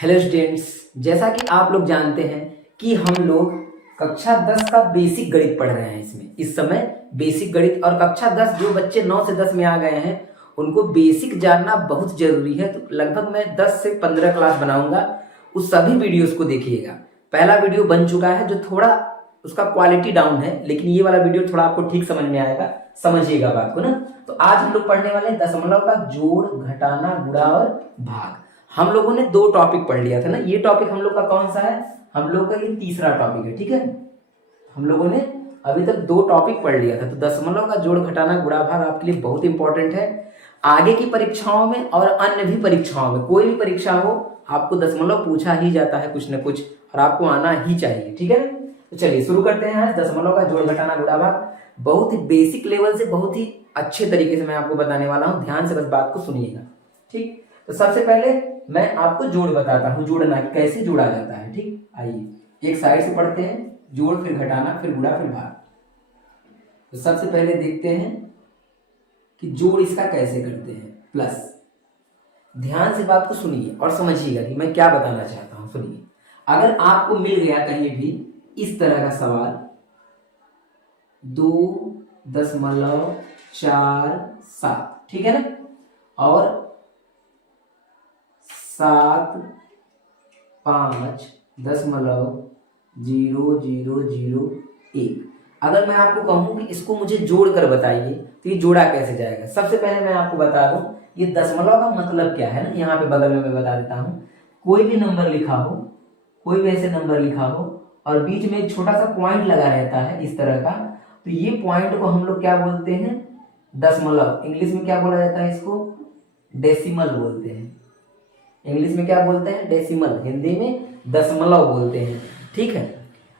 Hello students, जैसा कि आप लोग जानते हैं कि हम लोग कक्षा 10 का बेसिक गणित पढ़ रहे हैं। इसमें इस समय बेसिक गणित और कक्षा 10 जो बच्चे 9 से 10 में आ गए हैं उनको बेसिक जानना बहुत जरूरी है। तो लगभग मैं 10 से 15 क्लास बनाऊंगा, उस सभी वीडियोस को देखिएगा। पहला वीडियो बन चुका है जो थोड़ा उसका क्वालिटी डाउन है, लेकिन ये वाला वीडियो थोड़ा आपको ठीक समझ में आएगा, समझिएगा बात को ना। तो आज हम लोग पढ़ने वाले हैं दशमलव का जोड़, घटाना, गुणा और भाग। हम लोगों ने 2 टॉपिक पढ़ लिया था ना। ये टॉपिक हम लोग का कौन सा है? हम लोग का ये तीसरा टॉपिक है, ठीक है। हम लोगों ने अभी तक 2 टॉपिक पढ़ लिया था। तो दशमलव का जोड़, घटाना, गुणा, भाग आपके लिए बहुत इंपॉर्टेंट है। आगे की परीक्षाओं में और अन्य भी परीक्षाओं में, कोई भी परीक्षा हो, आपको दशमलव पूछा ही जाता है कुछ न कुछ, और आपको आना ही चाहिए, ठीक है। तो चलिए शुरू करते हैं आज दशमलव का जोड़, घटाना, गुणा, भाग। बहुत ही बेसिक लेवल से बहुत ही अच्छे तरीके से मैं आपको बताने वाला हूं। ध्यान से बस बात को सुनिएगा, ठीक। तो सबसे पहले मैं आपको जोड़ बताता हूं, जोड़ना कैसे जोड़ा जाता है, ठीक। आइए एक साइड से पढ़ते हैं, जोड़ फिर घटाना फिर गुणा फिर भाग। तो सबसे पहले देखते हैं कि जोड़ इसका कैसे करते हैं, प्लस। ध्यान से बात को सुनिए और समझिएगा कि मैं क्या बताना चाहता हूं। सुनिए, अगर आपको मिल गया कहीं भी इस तरह का सवाल 2.47, ठीक है ना, और 7.5.0001, अगर मैं आपको कहूं कि इसको मुझे जोड़ कर बताइए तो ये जोड़ा कैसे जाएगा। सबसे पहले मैं आपको बता दूं ये दशमलव का मतलब क्या है ना। यहाँ पे बगल में मैं बता देता हूं, कोई भी नंबर लिखा हो, कोई भी ऐसे नंबर लिखा हो और बीच में एक छोटा सा पॉइंट लगा रहता है इस तरह का, तो ये पॉइंट को हम लोग क्या बोलते हैं? दशमलव। इंग्लिश में क्या बोला जाता है इसको? डेसिमल बोलते हैं। इंग्लिश में क्या बोलते हैं? डेसिमल। हिंदी में दशमलव बोलते हैं, ठीक है।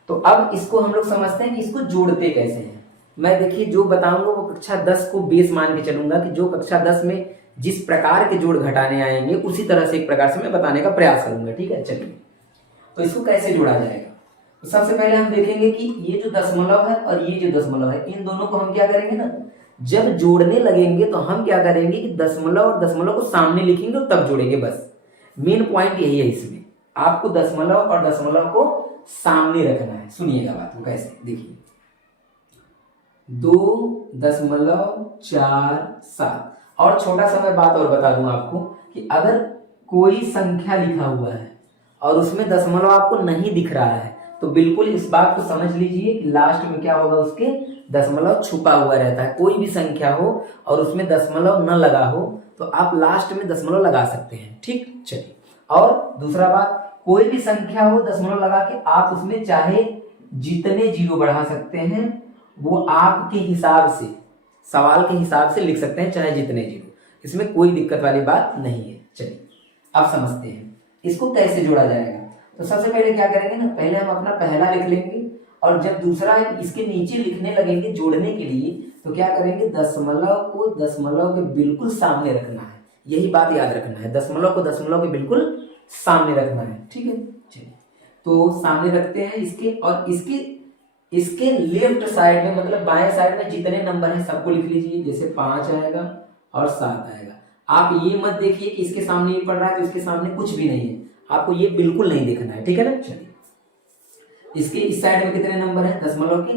तो अब इसको हम लोग समझते हैं कि इसको जोड़ते कैसे हैं। मैं देखिए जो बताऊंगा वो कक्षा 10 को बेस मान के चलूंगा कि जो कक्षा 10 में जिस प्रकार के जोड़ घटाने आएंगे उसी तरह से एक प्रकार से मैं बताने का प्रयास करूंगा, ठीक है। चलिए तो इसको कैसे जोड़ा जाएगा। तो सबसे पहले हम देखेंगे कि ये जो दशमलव है और ये जो दशमलव है, इन दोनों को हम क्या करेंगे ना, जब जोड़ने लगेंगे तो हम क्या करेंगे कि दशमलव और दशमलव को सामने लिखेंगे और तब जोड़ेंगे। बस मेन पॉइंट यही है इसमें, आपको दशमलव और दशमलव को सामने रखना है। सुनिएगा बात को कैसे, देखिए 2.47। और छोटा सा मैं बात और बता दूं आपको कि अगर कोई संख्या लिखा हुआ है और उसमें दशमलव आपको नहीं दिख रहा है तो बिल्कुल इस बात को समझ लीजिए कि लास्ट में क्या होगा, उसके दशमलव छुपा हुआ रहता है। कोई भी संख्या हो और उसमें दशमलव न लगा हो तो आप लास्ट में दशमलव लगा सकते हैं, ठीक। चलिए, और दूसरा बात, कोई भी संख्या हो दशमलव लगा के आप उसमें चाहे जितने जीरो बढ़ा सकते हैं वो आपके हिसाब से, सवाल के हिसाब से लिख सकते हैं, चाहे जितने जीरो, इसमें कोई दिक्कत वाली बात नहीं है। चलिए अब समझते हैं इसको कैसे जोड़ा जाएगा। तो सबसे पहले क्या करेंगे ना, पहले हम अपना पहला लिख लेंगे और जब दूसरा इसके नीचे लिखने लगेंगे जोड़ने के लिए तो क्या करेंगे, दशमलव को दशमलव के बिल्कुल सामने रखना है। यही बात याद रखना है, दशमलव को दशमलव के बिल्कुल सामने रखना है, ठीक है। चलिए तो सामने रखते हैं इसके, और इसके लेफ्ट साइड में मतलब बाएं साइड में जितने नंबर हैं सबको लिख लीजिए। जैसे 5 आएगा और 7 आएगा। आप ये मत देखिए कि इसके सामने ये पड़ रहा है तो इसके सामने कुछ भी नहीं है, आपको ये बिल्कुल नहीं देखना है, ठीक है ना। चलिए इसके इस साइड में कितने नंबर है, दशमलव के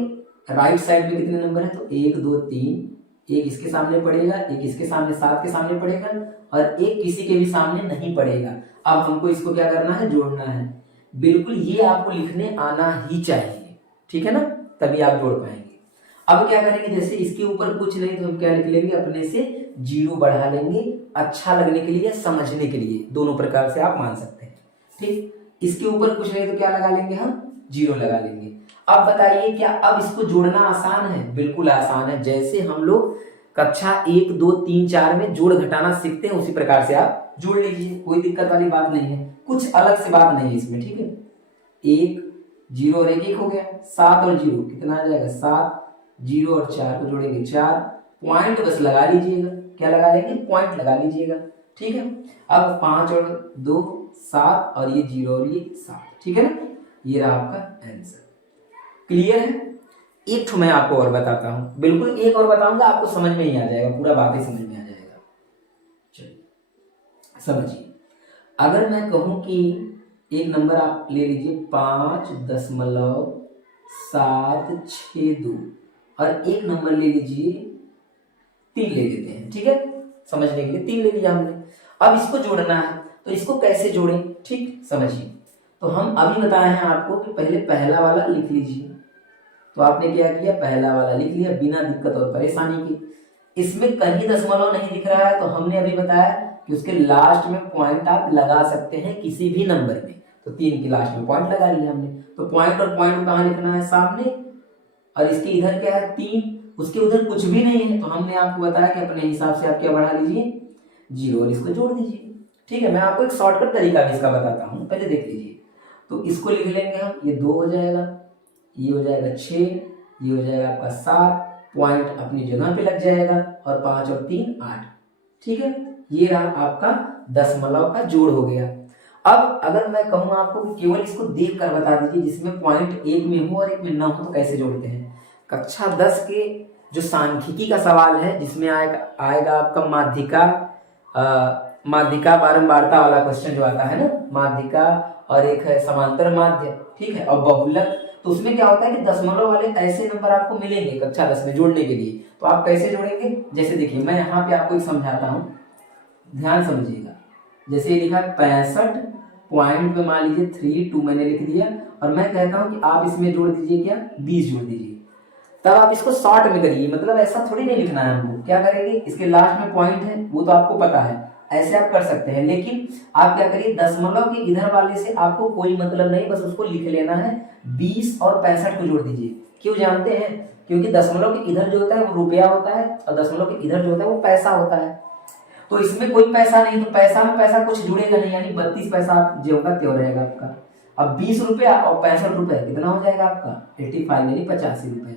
राइट साइड में कितने नंबर है, तो 1 2 3, एक इसके सामने पड़ेगा, एक इसके सामने 7 के सामने पड़ेगा और एक किसी के भी सामने नहीं पड़ेगा। अब हमको इसको क्या करना है, जोड़ना है। बिल्कुल ये आपको लिखने आना ही चाहिए, ठीक है ना, तभी आप जोड़ पाएंगे। अब क्या करेंगे, जैसे इसके ऊपर कुछ नहीं तो हम क्या लिख लेंगे, अपने से जीरो बढ़ा लेंगे, अच्छा लगने के लिए, समझने के लिए, दोनों प्रकार से आप मान सकते हैं, ठीक। इसके ऊपर कुछ नहीं तो क्या लगा लेंगे, हम जीरो लगा लेंगे। अब बताइए क्या अब इसको जोड़ना आसान है? बिल्कुल आसान है। जैसे हम लोग कक्षा 1 2 3 4 में जोड़ घटाना सीखते हैं उसी प्रकार से आप जोड़ लीजिए, कोई दिक्कत वाली बात नहीं है, कुछ अलग से बात नहीं है इसमें, ठीक है। 1 0 और 1 1 हो गया, 7 और 0 कितना आ जाएगा, 7, 0 और 4 को जोड़ेंगे 4, पॉइंट बस लगा लीजिएगा। क्या लगा लेंगे, पॉइंट लगा लीजिएगा, ठीक है। अब 5 और 2 7 और ये 0 और ये 7, ठीक है ना। ये रहा आपका आंसर। क्लियर है? एक तो मैं आपको और बताता हूं, बिल्कुल एक और बताऊंगा, आपको समझ में ही आ जाएगा, पूरा बातें समझ में आ जाएगा। चलिए समझिए, अगर मैं कहूं कि एक नंबर आप ले लीजिए 5.762 और एक नंबर ले लीजिए 3 ले लेते हैं, ठीक है, समझने के लिए 3 ले लिया हमने। अब इसको जोड़ना है तो इसको कैसे जोड़ें, ठीक समझिए। तो हम अभी बताए हैं आपको कि पहले पहला वाला लिख लीजिए। तो आपने क्या किया, पहला वाला लिख लिया बिना दिक्कत और परेशानी के। इसमें कहीं दशमलव नहीं दिख रहा है तो हमने अभी बताया कि उसके लास्ट में पॉइंट आप लगा सकते हैं किसी भी नंबर में। तो 3 के लास्ट में पॉइंट लगा लिया हमने। तो पॉइंट और पॉइंट कहाँ लिखना है, सामने, और इसके इधर क्या है 3, उसके उधर कुछ भी नहीं है तो हमने आपको बताया कि अपने हिसाब से आप क्या बढ़ा लीजिए 0 और इसको जोड़ दीजिए। ठीक है, मैं आपको एक शॉर्टकट तरीका भी इसका बताता हूँ, पहले देख लीजिए। तो इसको लिख लेंगे हम, ये 2 हो जाएगा, ये हो जाएगा 6, ये हो जाएगा आपका 7, पॉइंट अपनी जगह पे लग जाएगा और 5 और 3 8। ठीक है, ये रहा आपका दशमलव का जोड़ हो गया। अब अगर मैं कहूँ आपको कि केवल इसको देख कर बता दीजिए जिसमें पॉइंट एक में हो और एक में ना हो तो कैसे जोड़ते हैं। कक्षा 10 के जो सांख्यिकी का सवाल है जिसमें आएगा आपका माध्यिका बारंबारता वाला क्वेश्चन जो आता है ना, माध्यिका और एक है समांतर माध्य, ठीक है, और बहुलक। तो उसमें क्या होता है कि दशमलव वाले ऐसे नंबर आपको मिलेंगे कक्षा 10 में जोड़ने के लिए। तो आप कैसे जोड़ेंगे, जैसे देखिए मैं यहाँ पे आपको एक समझाता हूँ, ध्यान समझिएगा। जैसे ये लिखा 65 पॉइंट पे मान लीजिए 32 मैंने लिख दिया और मैं कहता हूँ कि आप इसमें जोड़ दीजिए क्या 20 जोड़ दीजिए। तब आप इसको शॉर्ट में करिए, मतलब ऐसा थोड़ी नहीं लिखना है हमको। क्या करेंगे, इसके लास्ट में पॉइंट है वो तो आपको पता है, ऐसे आप कर सकते हैं, लेकिन आप क्या करिए दशमलव के इधर वाले से आपको कोई मतलब नहीं, बस उसको लिख लेना है 20 और 65 को जोड़ दीजिए। क्यों जानते हैं, क्योंकि दशमलव के इधर जो होता है वो रुपया होता है और दशमलव के इधर जो होता है वो पैसा होता है। तो इसमें कोई पैसा नहीं, तो पैसा में पैसा कुछ जुड़ेगा नहीं, यानी 32 पैसा जो होगा त्यो रहेगा आपका। अब 20 रुपया और 65 रुपए कितना हो जाएगा आपका 85, यानी 85 रुपए।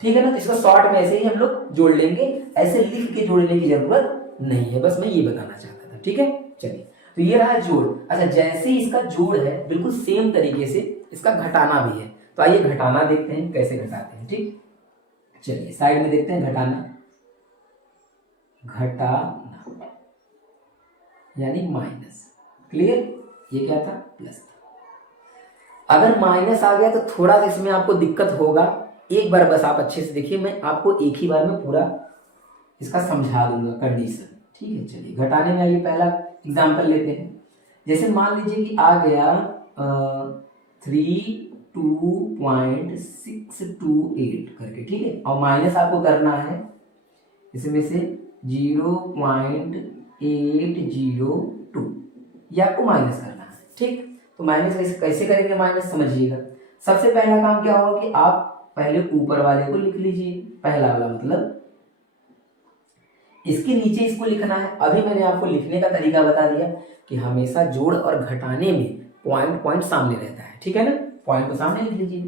ठीक है ना, तो इसको शॉर्ट में ऐसे ही हम लोग जोड़ लेंगे, ऐसे लिख के जोड़ने की जरूरत नहीं है, बस मैं ये बताना चाहता था। ठीक है, चलिए, तो ये रहा जोड़। अच्छा, जैसे ही इसका जोड़ है बिल्कुल सेम तरीके से इसका घटाना भी है। तो आइए घटाना देखते हैं कैसे घटाते हैं। ठीक, चलिए साइड में देखते हैं घटाना यानी माइनस। क्लियर, ये क्या था प्लस था। अगर माइनस आ गया तो थोड़ा सा इसमें आपको दिक्कत होगा, एक बार बस आप अच्छे से देखिए, मैं आपको एक ही बार में पूरा इसका समझा दूंगा कंडीशन। ठीक है, चलिए घटाने में आइए, पहला एग्जांपल लेते हैं। जैसे मान लीजिए कि आ गया 32.628 करके, ठीक है, और माइनस आपको करना है इसमें से 0.802, ये आपको माइनस करना है। ठीक, तो माइनस कैसे करेंगे, माइनस समझिएगा। सबसे पहला काम क्या होगा कि आप पहले ऊपर वाले को लिख लीजिए, पहला वाला, मतलब इसके नीचे इसको लिखना है। अभी मैंने आपको लिखने का तरीका बता दिया कि हमेशा जोड़ और घटाने में पॉइंट सामने रहता है। ठीक है ना, पॉइंट को सामने लिख लीजिए,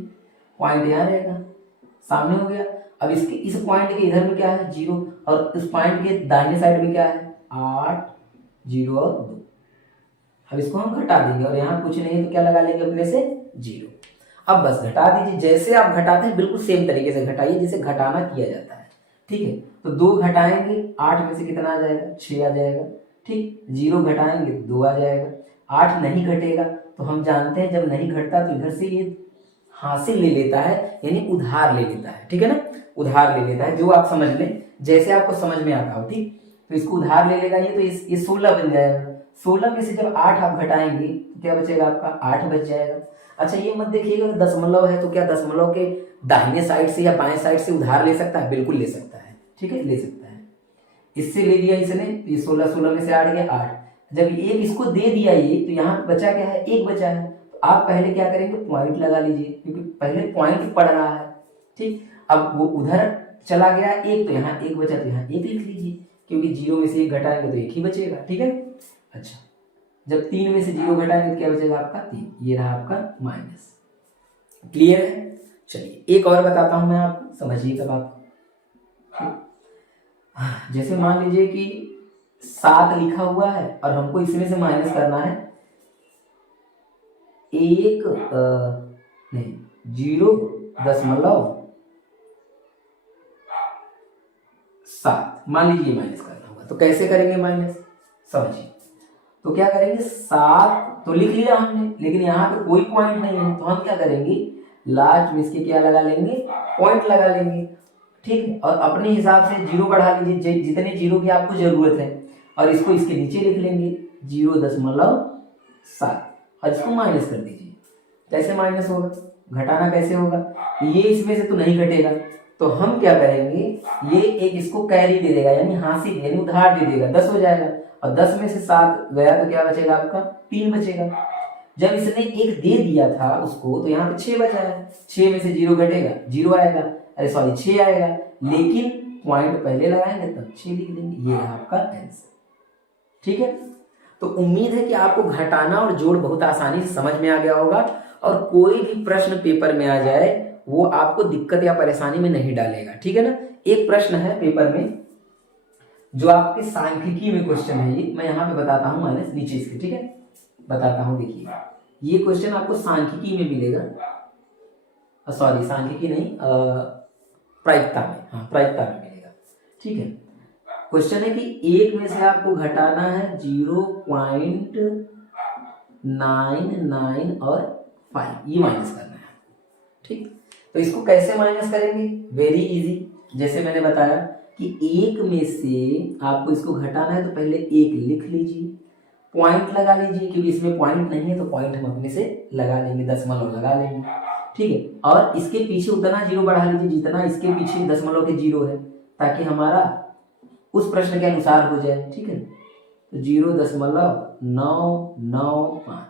पॉइंट यहाँ रहेगा, सामने हो गया। अब इसके इस पॉइंट के इधर में क्या है 0 और इस पॉइंट के दाहिने साइड में क्या है 8, 0 और 2। अब इसको हम घटा देंगे और यहाँ कुछ नहीं है तो क्या लगा लेंगे अपने से 0। अब बस घटा दीजिए, जैसे आप घटाते हैं बिल्कुल सेम तरीके से घटाइए जैसे घटाना किया जाता है। ठीक है, तो 2 घटाएंगे 8 में से कितना आ जाएगा 6 आ जाएगा। ठीक, 0 घटाएंगे तो 2 आ जाएगा। 8 नहीं घटेगा तो हम जानते हैं जब नहीं घटता तो इधर से ये हासिल ले लेता है, यानी उधार ले लेता है। ठीक है ना, उधार ले लेता है, जो आप समझ लें जैसे आपको समझ में आता हो। ठीक, तो इसको उधार ले लेगा ये, तो ये 16 बन जाएगा। 16 में से जब 8 आप घटाएंगे तो क्या बचेगा आपका 8 बच जाएगा। अच्छा, ये मत देखिएगा दशमलव है तो क्या दशमलव के दाहिने साइड से या बाएं साइड से उधार ले सकता है, बिल्कुल ले सकता है। ठीक है, ले सकता है। इससे ले लिया इसने, ये 16 में से 8 गया 8। जब एक इसको दे दिया ये, तो यहाँ बचा क्या है 1 बचा है। तो आप पहले क्या करेंगे पॉइंट लगा लीजिए, क्योंकि पहले पॉइंट पड़ रहा है। ठीक, अब वो उधर चला गया 1 तो यहाँ 1 बचा तो यहाँ 1 लिख लीजिए, क्योंकि 0 में से 1 घटाएंगे तो 1 ही बचेगा। ठीक है, अच्छा, जब 3 में से 0 घटाएंगे तो क्या बचेगा आपका 3, ये रहा आपका माइनस। क्लियर है, चलिए एक और बताता हूं मैं आपको, समझिएगा बात। जैसे मान लीजिए कि 7 लिखा हुआ है और हमको इसमें से माइनस करना है 0.7, मान लीजिए माइनस करना होगा। तो कैसे करेंगे माइनस, समझिए। तो क्या करेंगे 7 तो लिख लिया हमने, लेकिन यहाँ पे कोई पॉइंट नहीं है, तो हम क्या करेंगे लास्ट में इसके क्या लगा लेंगे, पॉइंट लगा लेंगे। ठीक है, और अपने हिसाब से जीरो बढ़ा लीजिए जितने जीरो की आपको जरूरत है, और इसको इसके नीचे लिख लेंगे 0.7 और इसको माइनस कर दीजिए। कैसे माइनस होगा, घटाना कैसे होगा, ये इसमें से तो नहीं घटेगा, तो हम क्या करेंगे ये एक इसको कैरी दे देगा, यानी हासिल यानी उधार दे देगा, 10 हो जाएगा, और 10 में से 7 गया तो क्या बचेगा आपका 3 बचेगा। जब इसने एक दे दिया था उसको तो यहाँ पे 6 बचा है, 6 में से 0 घटेगा 0 आएगा, अरे सॉरी 6 आएगा, लेकिन पॉइंट पहले लगाएंगे तब 6 लिख देंगे, ये है आपका आंसर। ठीक है, तो उम्मीद है कि आपको घटाना और जोड़ बहुत आसानी से समझ में आ गया होगा, और कोई भी प्रश्न पेपर में आ जाए वो आपको दिक्कत या परेशानी में नहीं डालेगा। ठीक है ना, एक प्रश्न है पेपर में जो आपके सांख्यिकी में क्वेश्चन है, ये मैं यहाँ पे बताता हूँ माइनस नीचे इसके, ठीक है बताता हूँ। देखिए ये क्वेश्चन आपको सांख्यिकी में मिलेगा, सॉरी सांख्यिकी नहीं प्रायिकता में, हाँ प्रायिकता में मिलेगा। ठीक है, क्वेश्चन है कि 1 में से आपको घटाना है 0.99 और 5, ये माइनस करना है। ठीक, तो इसको कैसे माइनस करेंगे, वेरी इजी, जैसे मैंने बताया कि 1 में से आपको इसको घटाना है तो पहले 1 लिख लीजिए, पॉइंट लगा लीजिए, क्योंकि इसमें पॉइंट नहीं है तो पॉइंट हम अपने से लगा लेंगे, दशमलव लगा लेंगे। ठीक है, और इसके पीछे उतना 0 बढ़ा लीजिए जितना इसके पीछे दशमलव के 0 है, ताकि हमारा उस प्रश्न के अनुसार हो जाए। ठीक है, तो 0.995,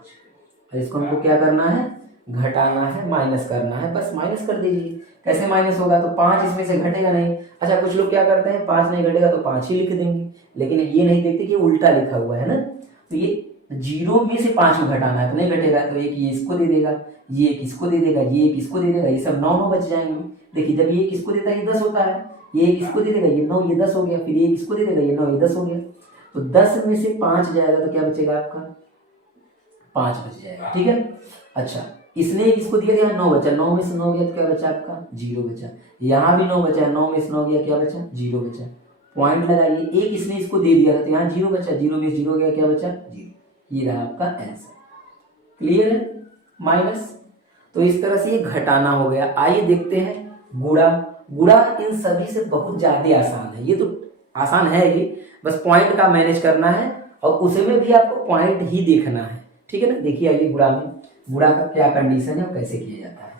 और इसको हमको क्या करना है, घटाना है, माइनस करना है, बस माइनस कर दीजिए। कैसे माइनस होगा, तो 5 इसमें से घटेगा नहीं। अच्छा, कुछ लोग क्या करते हैं 5 नहीं घटेगा तो 5 ही लिख देंगे, लेकिन ये नहीं देखते कि उल्टा लिखा हुआ है ना, तो ये 0 में से 5 को घटाना है तो नहीं घटेगा, तो एक ये इसको दे देगा, ये एक इसको दे देगा, ये एक इसको दे देगा, ये सब 9 बच जाएंगे। देखिए जब ये एक इसको देता है ये 10 होता है, ये एक इसको दे देगा ये 9, ये 10 हो गया, फिर ये एक इसको दे देगा ये 9, ये 10 हो गया, तो 10 में से 5 जाएगा तो क्या बचेगा आपका 5 बच जाएगा। ठीक है, अच्छा इसने इसको दिया था 9 बचा, 9 में से 9 गया तो क्या बचा आपका 0 बचा, यहाँ भी 9 बचा, 9 में से 9 गया क्या बचा 0 बचा, पॉइंट लगाइए, एक इसने इसको दे दिया था तो यहाँ 0 बचा, 0 में 0 गया क्या बचा 0, ये रहा आपका आंसर। क्लियर है, माइनस, तो इस तरह से ये घटाना हो गया। आइए देखते हैं गुणा। गुणा इन सभी से बहुत ज्यादा आसान है, ये तो आसान है ये, बस पॉइंट का मैनेज करना है और उसे में भी आपको पॉइंट ही देखना है। ठीक है ना, देखिए आइए गुणा में, गुणा का क्या कंडीशन है और कैसे किया जाता है।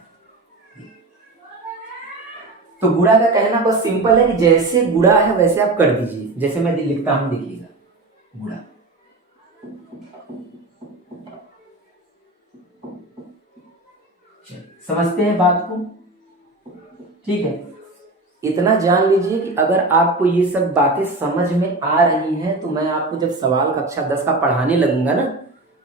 तो गुणा का कहना बस सिंपल है कि जैसे गुणा है वैसे आप कर दीजिए, जैसे मैं लिखता हूं देखिएगा गुणा, समझते हैं बात को। ठीक है, इतना जान लीजिए कि अगर आपको ये सब बातें समझ में आ रही हैं तो मैं आपको जब सवाल कक्षा 10 का पढ़ाने लगूंगा ना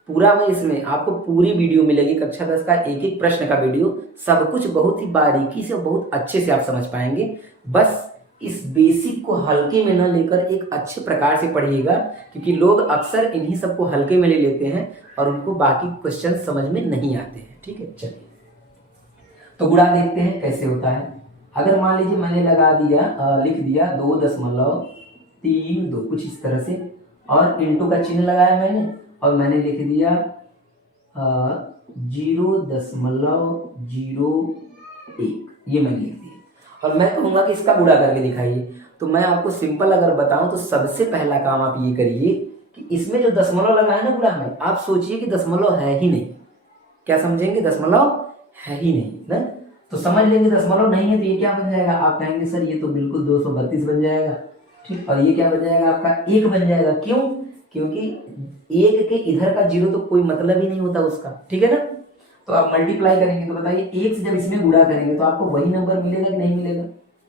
पूरा, मैं इसमें आपको पूरी वीडियो मिलेगी, कक्षा 10 का एक एक प्रश्न का वीडियो, सब कुछ बहुत ही बारीकी से बहुत अच्छे से आप समझ पाएंगे। बस इस बेसिक को हल्के में न लेकर एक अच्छे प्रकार से पढ़िएगा, क्योंकि लोग अक्सर इन्हीं सबको हल्के में ले लेते हैं और उनको बाकी क्वेश्चन समझ में नहीं आते हैं। ठीक है, चलिए तो गुणा देखते हैं कैसे होता है। अगर मान लीजिए मैंने लगा दिया लिख दिया 2.32 कुछ इस तरह से, और इंटू का चिन्ह लगाया मैंने, और मैंने लिख दिया 0.01, ये मैंने लिख दिया, और मैं कहूँगा कि इसका गुणा करके दिखाइए। तो मैं आपको सिंपल अगर बताऊं तो सबसे पहला काम आप ये करिए कि इसमें जो दशमलव लगा है ना गुणा में, आप सोचिए कि दशमलव है ही नहीं, क्या समझेंगे, दशमलव है ही नहीं ना, तो समझ लेंगे दशमलव नहीं है तो ये क्या बन जाएगा, आप कहेंगे सर ये तो बिल्कुल 232 बन जाएगा। ठीक, और ये क्या बन जाएगा आपका 1 बन जाएगा, क्यों, क्योंकि 1 के इधर का 0 तो कोई मतलब ही नहीं होता उसका। ठीक है ना, तो आप मल्टीप्लाई करेंगे तो बताइए 1 से जब इसमें गुणा करेंगे तो आपको वही नंबर मिलेगा कि नहीं मिलेगा,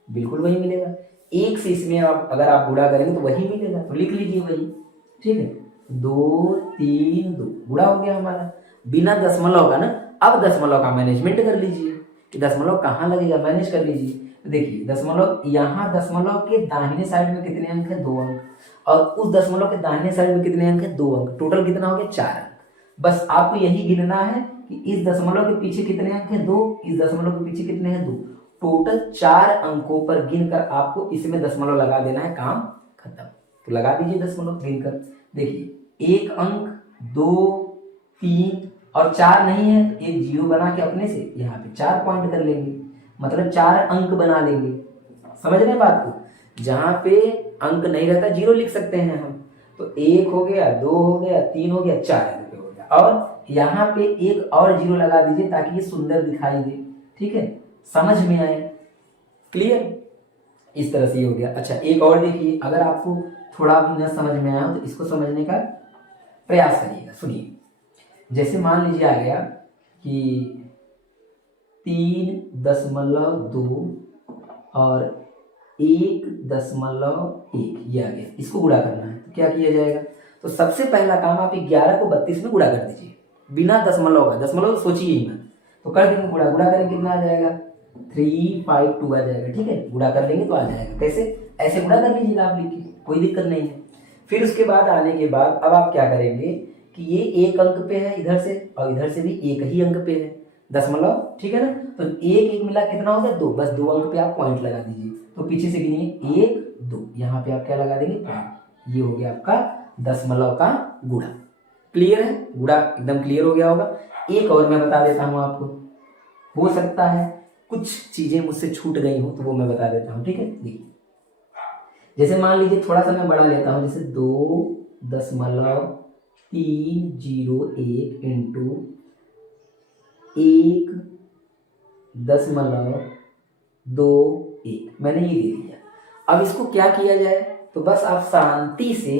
बिल्कुल वही मिलेगा। 1 से इसमें आप अगर आप गुणा करेंगे तो वही मिलेगा, तो लिख लीजिए वही। ठीक है, 2 3 2 गुणा हो गया हमारा बिना दशमलव का ना। अब दशमलव का मैनेजमेंट कर लीजिए कि दशमलव कहाँ लगेगा, मैनेज कर लीजिए। तो देखिए दशमलव, यहाँ दशमलव के दाहिने साइड में कितने अंक है 2 अंक, और उस दशमलव के दाहिने साइड में कितने अंक है 2 अंक, टोटल कितना हो गया 4 अंक। बस आपको यही गिनना है कि इस दशमलव के पीछे कितने अंक है 2, इस दशमलव के पीछे कितने हैं 2, टोटल 4 अंकों पर गिनकर आपको इसमें दशमलव लगा देना है, काम खत्म। तो लगा दीजिए दशमलव गिनकर, देखिए 1 अंक 2 3 और 4 नहीं है तो एक जीरो बना के अपने से यहाँ पे 4 पॉइंट कर लेंगे, मतलब 4 अंक बना लेंगे। समझ रहे हैं बात को? जहाँ पे अंक नहीं रहता जीरो लिख सकते हैं हम। तो 1 हो गया, 2 हो गया, 3 हो गया, 4 यहाँ पे हो गया। और यहाँ पे एक और जीरो लगा दीजिए ताकि ये सुंदर दिखाई दे। ठीक है, समझ में आए? क्लियर? इस तरह से ये हो गया। अच्छा, एक और देखिए, अगर आपको थोड़ा भी न समझ में आया तो इसको समझने का प्रयास करिएगा। सुनिए, जैसे मान लीजिए आ गया कि 3.2 और 1.1 ये आ गया, इसको गुणा करना है। तो क्या किया जाएगा? तो सबसे पहला काम आप 11 को 32 में गुणा कर दीजिए, बिना दशमलव का। दशमलव सोचिए ही मत, तो कर देंगे गुणा। गुणा करेंगे कितना आ जाएगा? 352 आ जाएगा। ठीक है, गुणा कर लेंगे तो आ जाएगा। कैसे? ऐसे गुणा कर लीजिएगा आप लिख के, कोई दिक्कत नहीं है। फिर उसके बाद आने के बाद अब आप क्या करेंगे कि ये एक अंक पे है इधर से, और इधर से भी एक ही अंक पे है दशमलव। ठीक है ना? तो एक एक मिला कितना हो गया? 2। बस 2 अंक पे आप पॉइंट लगा दीजिए। तो पीछे से गिनिए 1 2, यहाँ पे आप क्या लगा देंगे? पॉइंट। ये हो गया आपका दशमलव का गुणा। क्लियर है? गुणा एकदम क्लियर हो गया होगा। एक और मैं बता देता हूँ आपको, हो सकता है कुछ चीजें मुझसे छूट गई हो तो वो मैं बता देता हूँ। ठीक है, देखिए, जैसे मान लीजिए थोड़ा सा मैं बढ़ा लेता हूँ, जैसे 2.301 इंटू 1.21 मैंने ये दे दिया। अब इसको क्या किया जाए? तो बस आप शांति से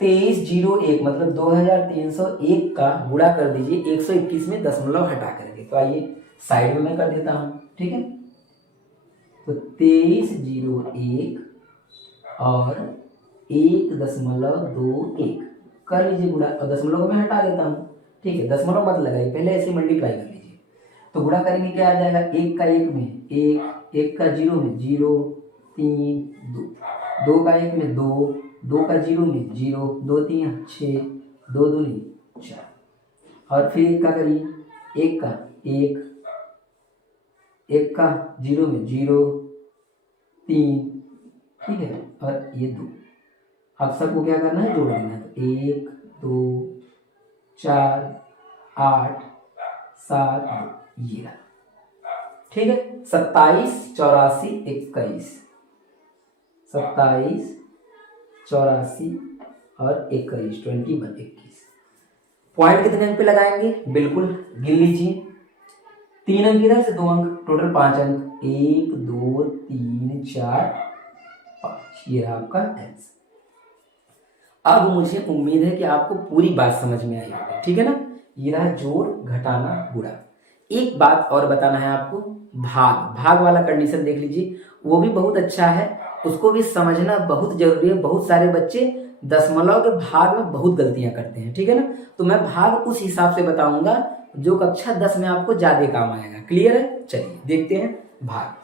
2301 मतलब 2301 का गुणा कर दीजिए 121 में दशमलव हटा करके। तो आइए साइड में मैं कर देता हूँ। ठीक है, तो 2301 और 1.21 कर लीजिए गुणा, और दशमलव को मैं हटा देता हूँ। ठीक है, दशमलव मत लगाइए, पहले ऐसे मल्टीप्लाई कर लीजिए। तो गुणा करेंगे क्या आ जाएगा? 1 का 1 में 1, 1 का 0 में 0, 3 2, 2 का 1 में 2, 2 का 0 में 0, 2 3 6, 2 2 4, और फिर 1 का करिए, 1 का 1, 1 का 0 में 0, 3। ठीक है, और ये 2। अब सबको क्या करना है? जोड़ देना है। तो 1 2 4 8 7 ये रहा। ठीक है, 27 84 21, 27 84 और 21 21। पॉइंट कितने अंक पे लगाएंगे? बिल्कुल गिन लीजिए, 3 अंक इधर से 2 अंक, टोटल 5 अंक। 1 2 3 4 5, ये रहा आपका आंसर। अब मुझे उम्मीद है कि आपको पूरी बात समझ में आई होगी। ठीक है ना? ये रहा जोड़, घटाना, गुणा। एक बात और बताना है आपको, भाग वाला कंडीशन देख लीजिए, वो भी बहुत अच्छा है, उसको भी समझना बहुत जरूरी है। बहुत सारे बच्चे दशमलव के भाग में बहुत गलतियां करते हैं। ठीक है ना? तो मैं भाग उस हिसाब से बताऊंगा जो कक्षा 10 में आपको ज्यादा काम आएगा। क्लियर है? चलिए देखते हैं भाग।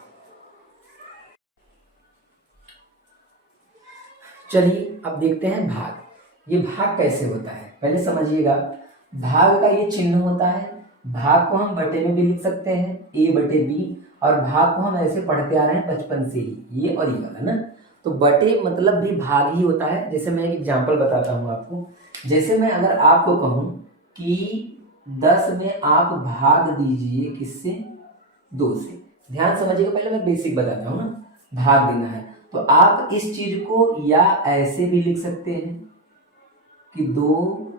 चलिए अब देखते हैं भाग। ये भाग कैसे होता है पहले समझिएगा। भाग का ये चिन्ह होता है। भाग को हम बटे में भी लिख सकते हैं, A/B, और भाग को हम ऐसे पढ़ते आ रहे हैं बचपन से ही, ये और ये वाला ना। तो बटे मतलब भी भाग ही होता है। जैसे मैं एक एग्जांपल बताता हूँ आपको। जैसे मैं अगर आपको कहूँ कि 10 में आप भाग दीजिए किससे? 2 से। ध्यान समझिएगा, पहले मैं बेसिक बताता हूँ ना। भाग देना है तो आप इस चीज को या ऐसे भी लिख सकते हैं कि 2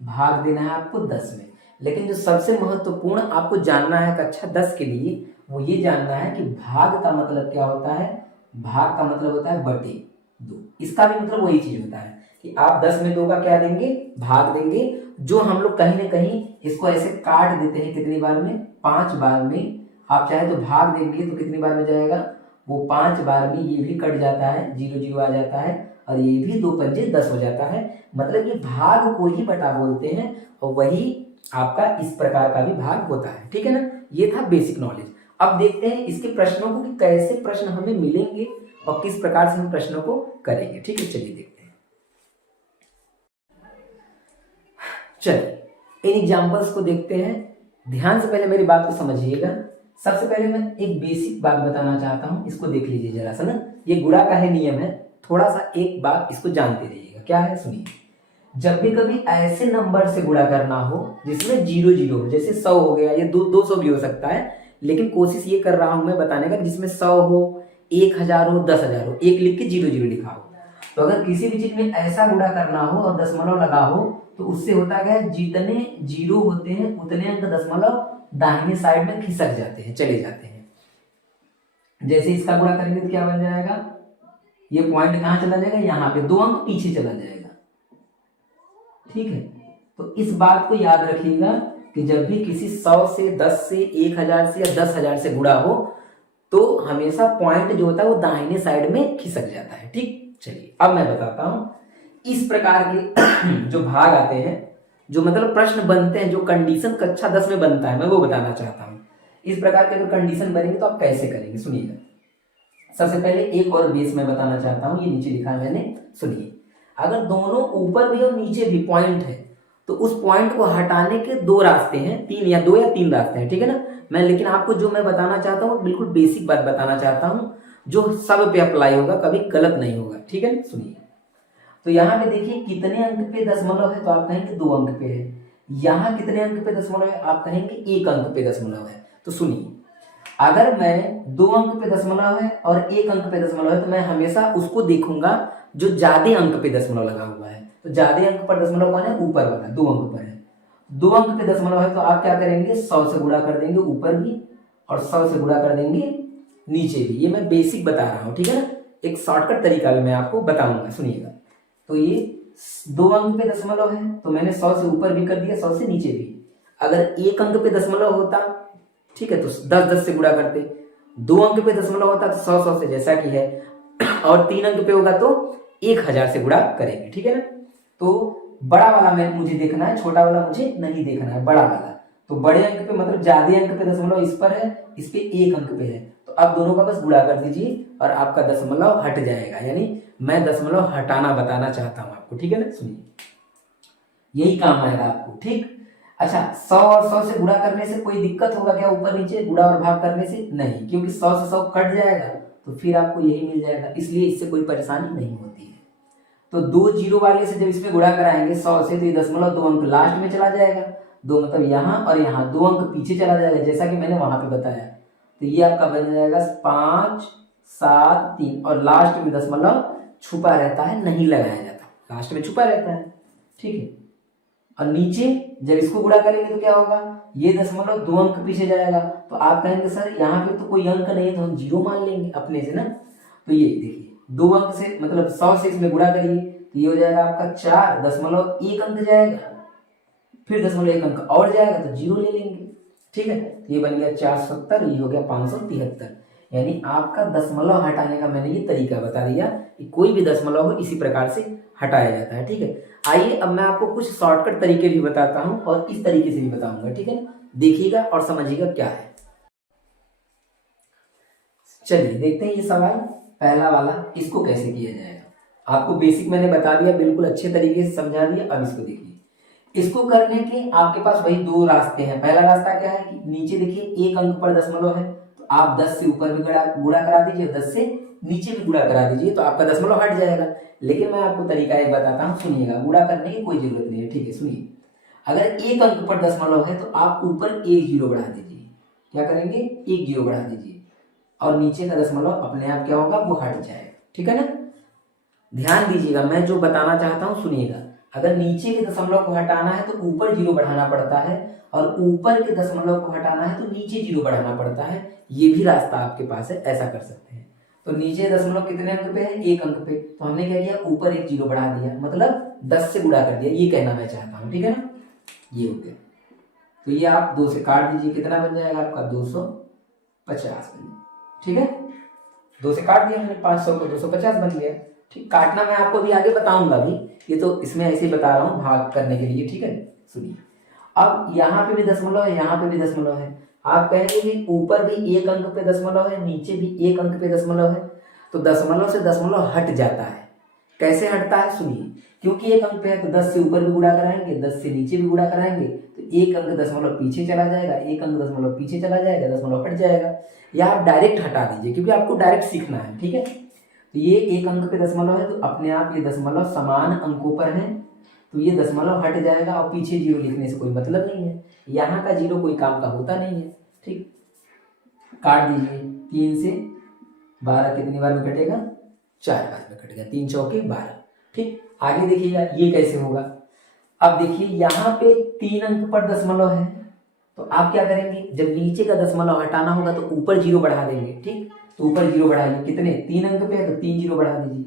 भाग देना है आपको 10 में। लेकिन जो सबसे महत्वपूर्ण आपको जानना है कक्षा 10 के लिए, वो ये जानना है कि भाग का मतलब क्या होता है। भाग का मतलब होता है बटे 2। इसका भी मतलब वही चीज होता है कि आप 10 में 2 का क्या देंगे? भाग देंगे। जो हम लोग कहीं ना कहीं इसको ऐसे काट देते हैं, कितनी बार में? 5 बार में। आप चाहे तो भाग देंगे तो कितनी बार में जाएगा? वो 5 बार में। ये भी कट जाता है, 0 0 आ जाता है, और ये भी 2 पंजे 10 हो जाता है। मतलब ये भाग को ही बटा बोलते हैं, और वही आपका इस प्रकार का भी भाग होता है। ठीक है ना? ये था बेसिक नॉलेज। अब देखते हैं इसके प्रश्नों को कि कैसे प्रश्न हमें मिलेंगे और किस प्रकार से हम प्रश्नों को करेंगे। ठीक है, चलिए देखते हैं। चलिए इन एग्जाम्पल्स को देखते हैं। ध्यान से पहले मेरी बात को समझिएगा। सबसे पहले मैं एक बेसिक बात बताना चाहता हूं, इसको देख लीजिए जरा सा ना। ये गुणा का है नियम है, थोड़ा सा एक बात इसको जानते रहिएगा। क्या है? सुनिए। जब भी कभी ऐसे नंबर से गुणा करना हो जिसमें 0 0 हो, जैसे 100 हो गया, ये 200 भी हो सकता है, लेकिन कोशिश ये कर रहा हूं मैं बताने का जिसमें 100 हो, 1000 हो, 10,000 हो, एक लिख के 0 0 लिखा हो। तो अगर किसी भी चीज में ऐसा गुणा करना हो और दशमलव लगा हो तो उससे होता क्या है, जितने जीरो होते हैं उतने अंक दशमलव दाहिने साइड में खिसक जाते हैं, चले जाते हैं। जैसे इसका गुणा करेंगे तो क्या बन जाएगा, ये पॉइंट कहां चला जाएगा, यहाँ पे 2 अंक पीछे चला जाएगा। ठीक है, तो इस बात को याद रखिएगा कि जब भी किसी 100 से, 10 से, 1000 से या 10,000 से गुणा हो तो हमेशा पॉइंट जो होता है वो दाहिने साइड में खिसक जाता है। ठीक, चलिए अब मैं बताता हूं इस प्रकार के जो भाग आते हैं, जो मतलब प्रश्न बनते हैं, जो कंडीशन कक्षा 10 में बनता है, मैं वो बताना चाहता हूं। इस प्रकार के अगर कंडीशन बनेंगे तो आप कैसे करेंगे, सुनिएगा। सबसे पहले एक और बेस मैं बताना चाहता हूं, ये नीचे लिखा है मैंने, सुनिए। अगर दोनों ऊपर भी और नीचे भी पॉइंट है तो उस पॉइंट को हटाने के 2 रास्ते हैं, 3 या 2 या 3 रास्ते हैं, ठीक है ना। मैं लेकिन आपको जो मैं बताना चाहता हूँ बिल्कुल बेसिक बात बताना चाहता हूँ, जो सब पे अप्लाई होगा, कभी गलत नहीं होगा, ठीक है ना। सुनिए, तो यहाँ पे देखिए कितने अंक पे दशमलव है, तो आप कहेंगे 2 अंक पे है। यहाँ कितने अंक पे दशमलव है, आप कहेंगे 1 अंक पे दशमलव है। तो सुनिए, अगर मैं 2 अंक पे दशमलव है और 1 अंक पे दशमलव है तो मैं हमेशा उसको देखूंगा जो ज्यादा अंक पे दशमलव लगा हुआ है। तो ज्यादा अंक पर दशमलव कौन है, ऊपर वाला, 2 अंक पर है। 2 अंक पे दशमलव है तो आप क्या करेंगे, 100 से गुणा कर देंगे ऊपर भी और 100 से गुणा कर देंगे नीचे भी। ये मैं बेसिक बता रहा हूं, ठीक है ना। एक शॉर्टकट तरीका भी मैं आपको बताऊंगा, सुनिएगा। तो ये 2 अंक पे दशमलव है तो मैंने 100 से ऊपर भी कर दिया, 100 से नीचे भी। अगर 1 अंक पे दशमलव होता, ठीक है, तो 10 से गुणा करते। 2 अंक पे दशमलव होता तो 100 से, जैसा कि है, और 3 अंक पे होगा तो 1000 से गुणा करेंगे, ठीक है ना। तो बड़ा वाला मैं मुझे देखना है, छोटा वाला मुझे नहीं देखना है, बड़ा वाला। तो बड़े अंक पे मतलब ज्यादा अंक पे दशमलव इस पर है, इस पे 1 अंक पे है, तो आप दोनों का बस गुणा कर दीजिए और आपका दशमलव हट जाएगा। यानी मैं दशमलव हटाना बताना चाहता हूं आपको, ठीक है ना। सुनिए, यही काम आएगा आपको, ठीक। अच्छा, 100 और 100 से गुणा करने से कोई दिक्कत होगा क्या, ऊपर नीचे गुणा और भाग करने से? नहीं, क्योंकि 100 से 100 कट जाएगा तो फिर आपको यही मिल जाएगा, इसलिए इससे कोई परेशानी नहीं होती है। तो 2 जीरो वाले से जब इसमें गुणा कराएंगे 100 से, तो ये दशमलव 2 अंक लास्ट में चला जाएगा, 2 मतलब यहाँ और यहाँ 2 अंक पीछे चला जाएगा, जैसा कि मैंने वहां पे बताया। तो ये आपका बन जाएगा 5 7 3 और लास्ट में दशमलव छुपा रहता है, नहीं लगाया जाता, लास्ट में छुपा रहता है, ठीक है। और नीचे जब इसको गुणा करेंगे तो क्या होगा, ये दशमलव 2 अंक पीछे जाएगा, तो आप कहेंगे सर यहाँ पे तो कोई अंक नहीं है, तो हम 0 मान लेंगे अपने से ना। तो ये देखिए 2 अंक से मतलब 100 से इसमें गुणा करिए तो ये हो जाएगा आपका 4.1 अंक जाएगा, फिर 0.1 अंक और जाएगा तो 0 ले लेंगे, ठीक है। तो ये बन गया 470, ये हो गया 573। यानी आपका दशमलव हटाने का मैंने ये तरीका बता दिया कि कोई भी दशमलव हो इसी प्रकार से हटाया जाता है, ठीक है। आइए अब मैं आपको कुछ शॉर्टकट तरीके भी बताता हूं और इस तरीके से भी बताऊंगा, ठीक है। देखिएगा और समझिएगा क्या है। चलिए देखते हैं ये सवाल पहला वाला, इसको कैसे किया जाएगा। आपको बेसिक मैंने बता दिया, बिल्कुल अच्छे तरीके से समझा दिया। अब इसको देखिए, इसको करने के आपके पास वही 2 रास्ते हैं। पहला रास्ता क्या है कि नीचे देखिए 1 अंक पर दशमलव है, तो आप 10 से ऊपर भी गुणा करा दीजिए, 10 से नीचे भी गुणा करा दीजिए, तो आपका दशमलव हट जाएगा। लेकिन मैं आपको तरीका एक बताता हूँ, सुनिएगा, गुणा करने की कोई जरूरत नहीं है, ठीक है। सुनिए, अगर 1 अंक पर दशमलव है तो आप ऊपर 1 जीरो बढ़ा दीजिए। क्या करेंगे, 1 जीरो बढ़ा दीजिए और नीचे का दशमलव अपने आप क्या होगा, वो हट जाएगा, ठीक है ना। ध्यान दीजिएगा, मैं जो बताना चाहता हूँ सुनिएगा। अगर नीचे के दशमलव को हटाना है तो ऊपर 0 बढ़ाना पड़ता है, और ऊपर के दशमलव को हटाना है तो नीचे 0 बढ़ाना पड़ता है। ये भी रास्ता आपके पास है, ऐसा कर सकते हैं। तो नीचे दशमलव कितने अंक पे है, 1 अंक पे, तो हमने क्या किया, ऊपर 1 जीरो बढ़ा दिया, मतलब 10 से गुणा कर दिया, ये कहना मैं चाहता हूँ, ठीक है ना। ये हो गया, तो ये आप 2 से काट दीजिए, कितना बन जाएगा आपका 250, ठीक है। 2 से काट दिया मैंने, 500 को 250 बन गया, ठीक। काटना मैं आपको भी आगे बताऊंगा भी, ये तो इसमें ऐसे ही बता रहा हूँ भाग करने के लिए, ठीक है। सुनिए, अब यहाँ पे भी दशमलव है, यहाँ पे भी दशमलव है। आप कहेंगे कि ऊपर भी 1 अंक पे दशमलव है, नीचे भी 1 अंक पे दशमलव है, तो दशमलव से दशमलव हट जाता है। कैसे हटता है, सुनिए। क्योंकि 1 अंक पे है तो 10 से ऊपर भी गुणा कराएंगे, 10 से नीचे भी गुणा कराएंगे, तो 1 अंक दशमलव पीछे चला जाएगा, 1 अंक दशमलव पीछे चला जाएगा, दशमलव हट जाएगा। या आप डायरेक्ट हटा दीजिए, क्योंकि आपको डायरेक्ट सीखना है, ठीक है। तो ये 1 अंक पे दशमलव है तो अपने आप ये दशमलव समान अंकों पर है, तो ये दशमलव हट जाएगा और पीछे जीरो लिखने से कोई मतलब नहीं है, यहाँ का जीरो कोई काम का होता नहीं है। ठीक, काट दीजिए। 3 से 12 कितनी बार में कटेगा? 4 बार में कटेगा। 3 चौके 12। ठीक, आगे देखिएगा ये कैसे होगा। अब देखिए यहाँ पे 3 अंक पर दशमलव है, तो आप क्या करेंगे, जब नीचे का दशमलव हटाना होगा तो ऊपर जीरो बढ़ा देंगे। ठीक, तो ऊपर जीरो बढ़ाइए। कितने? 3 अंक पे है तो 3 जीरो बढ़ा दीजिए।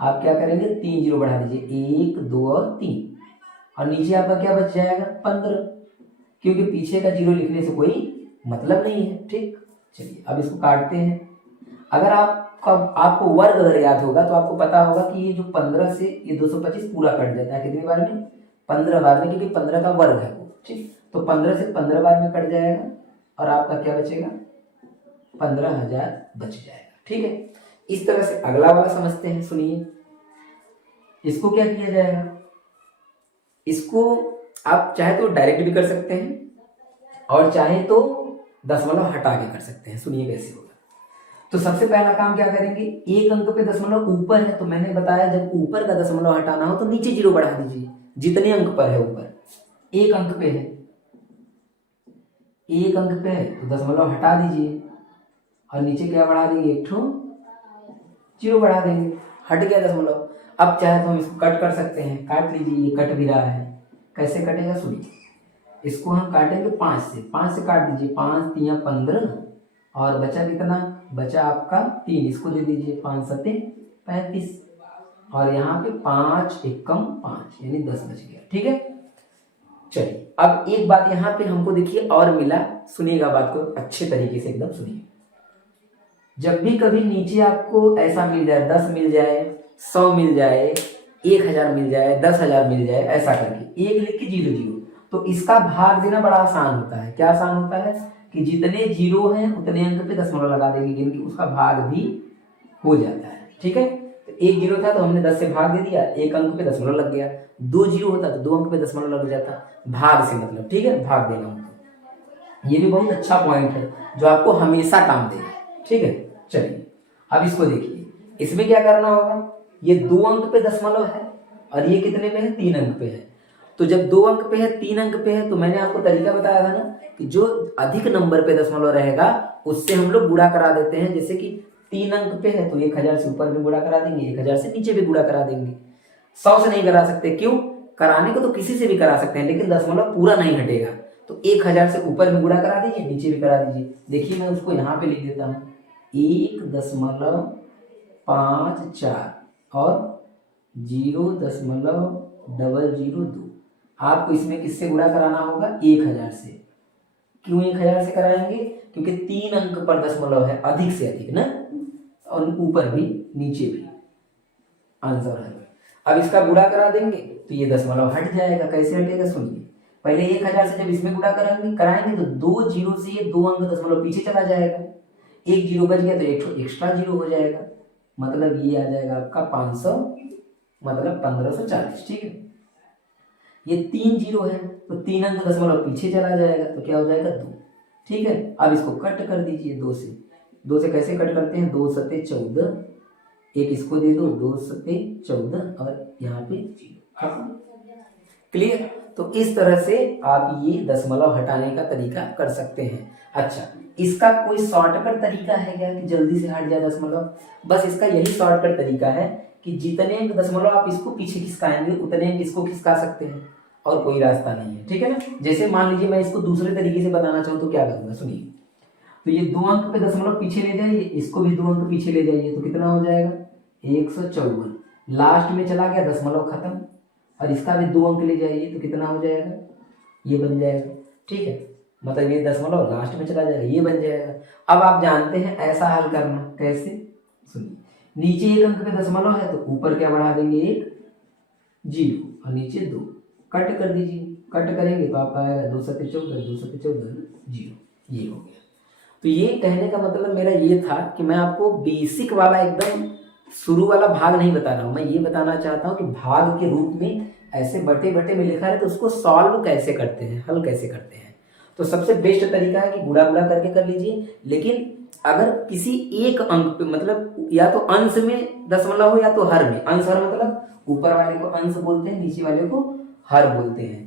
आप क्या करेंगे? 3 जीरो बढ़ा दीजिए, 1 2 और 3, और नीचे आपका क्या बच जाएगा? 15, क्योंकि पीछे का जीरो लिखने से कोई मतलब नहीं है। ठीक, चलिए अब इसको काटते हैं। अगर आपको वर्ग अगर याद होगा तो आपको पता होगा कि ये जो 15 से ये 225 पूरा कट जाता है कितनी बार में? 15 बार में, क्योंकि 15 का वर्ग है वो। ठीक, तो 15 से 15 बार में कट जाएगा और आपका क्या बचेगा? 15,000 बच जाएगा। ठीक है, इस तरह से अगला वाला समझते हैं। सुनिए, इसको क्या किया जाएगा, इसको आप चाहे तो डायरेक्ट भी कर सकते हैं और चाहे तो दशमलव हटा के कर सकते हैं। सुनिए कैसे होगा। तो सबसे पहला काम क्या करेंगे, एक अंक पे दशमलव ऊपर है तो मैंने बताया जब ऊपर का दशमलव हटाना हो तो नीचे जीरो बढ़ा दीजिए। जितने अंक पर है ऊपर, एक अंक पे है, एक अंक पे है तो दशमलव हटा दीजिए और नीचे क्या बढ़ा देंगे? एक ठो जीरो बढ़ा देंगे। हट गया दशमलव। अब चाहे तो हम इसको कट कर सकते हैं, काट लीजिए। ये कट भी रहा है, कैसे कटेगा सुनिए। इसको हम काटेंगे 5 से, 5 से काट दीजिए। 5 3 15 और बचा कितना? बचा आपका 3, इसको दे दीजिए। 5 7 35 और यहाँ पे 5 एकम 5 यानी 10 बच गया। ठीक है, चलिए अब एक बात यहाँ पे हमको देखिए और मिला, सुनिएगा बात को अच्छे तरीके से एकदम सुनिए। जब भी कभी नीचे आपको ऐसा मिल जाए, 10 मिल जाए, 100 मिल जाए, 1000 मिल जाए, 10,000 मिल जाए, ऐसा करके 1 लिख के 0 0, तो इसका भाग देना बड़ा आसान होता है। क्या आसान होता है कि जितने जीरो हैं उतने अंक पे दशमलव लगा देंगे, जिनकी उसका भाग भी हो जाता है। ठीक है, तो 1 जीरो था तो हमने 10 से भाग दे दिया, 1 अंक पे दशमलव लग गया। 2 जीरो होता तो 2 अंक पे दशमलव लग जाता, भाग से मतलब। ठीक है, भाग देना होता। ये भी बहुत अच्छा पॉइंट है जो आपको हमेशा काम देगा। ठीक है, चलिए अब इसको देखिए। इसमें क्या करना होगा, ये 2 अंक पे दशमलव है और ये कितने पे है? 3 अंक पे है। तो जब 2 अंक पे है, 3 अंक पे है, तो मैंने आपको तरीका बताया था ना कि जो अधिक नंबर पे दशमलव रहेगा उससे हम लोग गुणा करा देते हैं। जैसे कि 3 अंक पे है तो 1000 से ऊपर भी गुणा करा देंगे, 1000 से नीचे भी गुणा करा देंगे। 100 से नहीं करा सकते, क्यों? कराने को तो किसी से भी करा सकते हैं, लेकिन दशमलव पूरा नहीं हटेगा। तो 1000 से ऊपर भी गुणा करा दीजिए, नीचे भी करा दीजिए। देखिए मैं उसको यहाँ पे लिख देता हूँ, 1.54 और 0.002। आपको इसमें किससे गुणा कराना होगा? 1000 से। क्यों 1000 से कराएंगे? क्योंकि 3 अंक पर दशमलव है, अधिक से अधिक ना, और ऊपर भी नीचे भी आंसर है। अब इसका गुणा करा देंगे तो ये दशमलव हट जाएगा। कैसे हटेगा सुनिए। पहले 1000 से जब इसमें गुणा कराएंगे तो 2 जीरो से ये 2 अंक दशमलव पीछे चला जाएगा, 1 जीरो बच गया तो एक एक्स्ट्रा जीरो हो जाएगा, मतलब ये आ जाएगा आपका 500, मतलब 1540। ठीक है, ये 3 जीरो है तो 3 अंक दशमलव पीछे चला जाएगा तो क्या हो जाएगा? 2। ठीक है, अब इसको कट कर दीजिए 2 से। 2 से कैसे कट करते हैं? 2 सते 14, एक इसको दे दो, 2 सते 14 और यहाँ पे 0। क्लियर? तो इस तरह से आप ये दशमलव हटाने का तरीका कर सकते हैं। अच्छा, इसका कोई शॉर्टकट तरीका है क्या कि जल्दी से हट जाए दशमलव? बस इसका यही शॉर्टकट तरीका है कि जितने अंक दशमलव आप इसको पीछे खिसकाएंगे उतने अंक इसको खिसका सकते हैं, और कोई रास्ता नहीं है। ठीक है ना। जैसे मान लीजिए मैं इसको दूसरे तरीके से बताना चाहूँ तो क्या करूँगा सुनिए। तो ये 2 अंक पे दशमलव पीछे ले जाइए, इसको भी 2 अंक पीछे ले जाइए, तो कितना हो जाएगा? 154। लास्ट में चला गया दशमलव खत्म, और इसका भी 2 अंक ले जाइए तो कितना हो जाएगा? ये बन जाएगा। ठीक है, मतलब ये दशमलव लास्ट में चला जाएगा, ये बन जाएगा। अब आप जानते हैं ऐसा हल करना कैसे, सुनिए। नीचे 1 अंक पे दशमलव है तो ऊपर क्या बढ़ा देंगे? 1 0 और नीचे 2, कट कर दीजिए। कट करेंगे तो आपका आएगा 2 सते 14, 2 सते 14 0, ये हो गया। तो ये कहने का मतलब मेरा ये था कि मैं आपको बेसिक वाला एकदम शुरू वाला भाग नहीं बता रहा हूँ, मैं ये बताना चाहता हूँ कि भाग के रूप में ऐसे बटे बटे में लिखा है तो उसको सॉल्व कैसे करते हैं, हल कैसे करते हैं। तो सबसे बेस्ट तरीका है कि गुणा गुणा करके कर लीजिए, लेकिन अगर किसी एक अंक पे, मतलब या तो अंश में दशमलव हो या तो हर में। अंश हर मतलब ऊपर वाले को अंश बोलते हैं, नीचे वाले को हर बोलते हैं।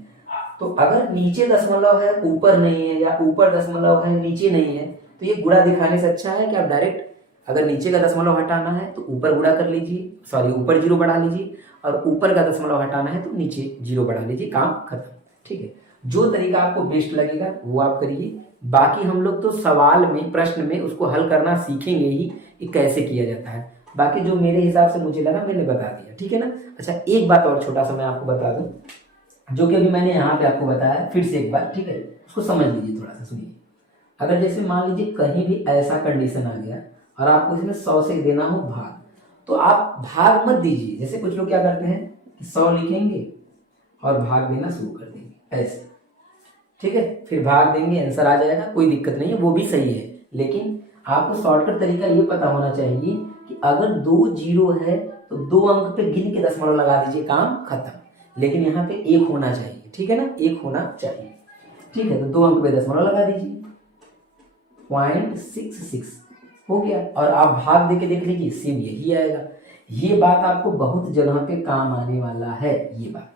तो अगर नीचे दशमलव है ऊपर नहीं है, या ऊपर दशमलव है नीचे नहीं है, तो ये गुणा दिखाने से अच्छा है कि आप डायरेक्ट, अगर नीचे का दशमलव हटाना है तो ऊपर गुणा कर लीजिए, सॉरी ऊपर जीरो बढ़ा लीजिए, और ऊपर का दशमलव हटाना है तो नीचे जीरो बढ़ा लीजिए, काम खत्म। ठीक है, जो तरीका आपको बेस्ट लगेगा वो आप करिए। बाकी हम लोग तो सवाल में, प्रश्न में उसको हल करना सीखेंगे ही कि कैसे किया जाता है। बाकी जो मेरे हिसाब से मुझे लगा मैंने बता दिया, ठीक है ना। अच्छा, एक बात और छोटा सा मैं आपको बता दूं, जो कि अभी मैंने यहाँ पे आपको बताया, फिर से एक बार, ठीक है, उसको समझ लीजिए, थोड़ा सा सुनिए। अगर जैसे मान लीजिए कहीं भी ऐसा कंडीशन आ गया और आपको इसमें 100 से देना हो भाग, तो आप भाग मत दीजिए। जैसे कुछ लोग क्या करते हैं कि 100 लिखेंगे और भाग देना शुरू कर देंगे ऐसे, ठीक है, फिर भाग देंगे, आंसर आ जाएगा, कोई दिक्कत नहीं है, वो भी सही है। लेकिन आपको शॉर्टकट तरीका ये पता होना चाहिए कि अगर 2 जीरो है तो 2 अंक पे गिन के दशमलव लगा दीजिए, काम खत्म। लेकिन यहाँ पे 1 होना चाहिए, ठीक है ना, 1 होना चाहिए। ठीक है, तो 2 अंक पे दशमलव लगा दीजिए, 0.66 हो गया। और आप भाग देके देख लीजिए, सेम यही आएगा। ये बात आपको बहुत जगह पे काम आने वाला है, ये बात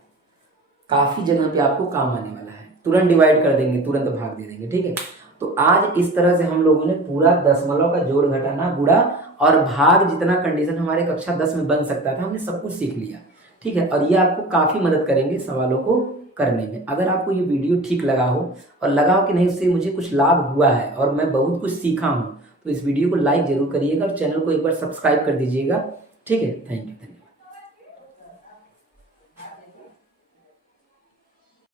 काफी जगह पे आपको काम आने वाला है। तुरंत डिवाइड कर देंगे, तुरंत भाग दे देंगे, ठीक है। तो आज इस तरह से हम लोगों ने पूरा दशमलव का जोड़ घटाना, गुणा और भाग, जितना कंडीशन हमारे कक्षा 10 में बन सकता था, हमने सब कुछ सीख लिया, ठीक है। और ये आपको काफी मदद करेंगे सवालों को करने में। अगर आपको ये वीडियो ठीक लगा हो और लगा हो कि नहीं, इससे मुझे कुछ लाभ हुआ है और मैं बहुत कुछ सीखा हूँ, तो इस वीडियो को लाइक जरूर करिएगा और चैनल को एक बार सब्सक्राइब कर दीजिएगा, ठीक है। Thank you.